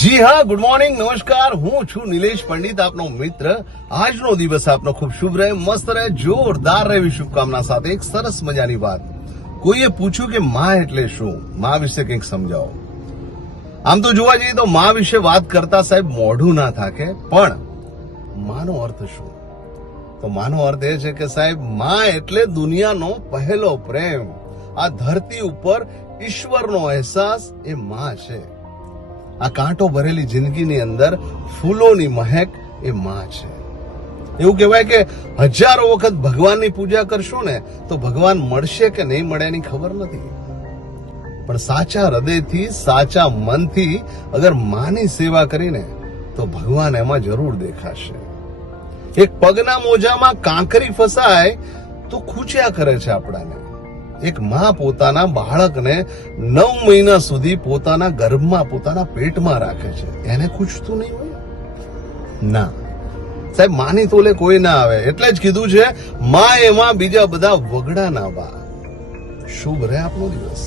જી હા, good morning, નમસ્કાર. હું છું નિલેશ પંડિત, આપનો મિત્ર. આજનો દિવસ આપનો ખૂબ શુભ રહે, મસ્ત રહે, જોરદાર રહે એવી શુભકામના સાથે એક સરસ મજાની વાત. કોઈએ પૂછ્યું કે માં એટલે શું, માં વિશે કંઈક સમજાવો. આમ તો જોવા જઈએ તો માં વિશે વાત કરતા સાહેબ મોઢું ના થાકે, પણ માનો અર્થ શું? તો માનો અર્થ એ છે કે સાહેબ માં એટલે દુનિયાનો પહેલો પ્રેમ. આ ધરતી ઉપર ઈશ્વરનો અહેસાસ એ માં છે. આ કાંટો ભરેલી જિંદગીની અંદર ફૂલોની મહેક એ માં છે. એવું કહેવાય કે હજારો વખત ભગવાનની પૂજા કરશો ને તો ભગવાન મળશે કે નહીં મળે એની ખબર નથી, પણ સાચા હૃદયથી સાચા મનથી અગર માની સેવા કરીને તો ભગવાન એમાં જરૂર દેખાશે. એક પગના મોજામાં કાંકરી ફસાય તો ખૂચ્યા કરે છે આપણાને. એક માં પોતાના બાળકને 9 મહિના સુધી પોતાના ગર્ભમાં પોતાના પેટમાં રાખે છે, એને ખૂચતું નહીં હોય? ના સાહેબ, માની તોલે કોઈ ના આવે. એટલે જ કીધું છે માં એમાં બીજા બધા વગડા ના બા. શુભ રહે આપનો દિવસ.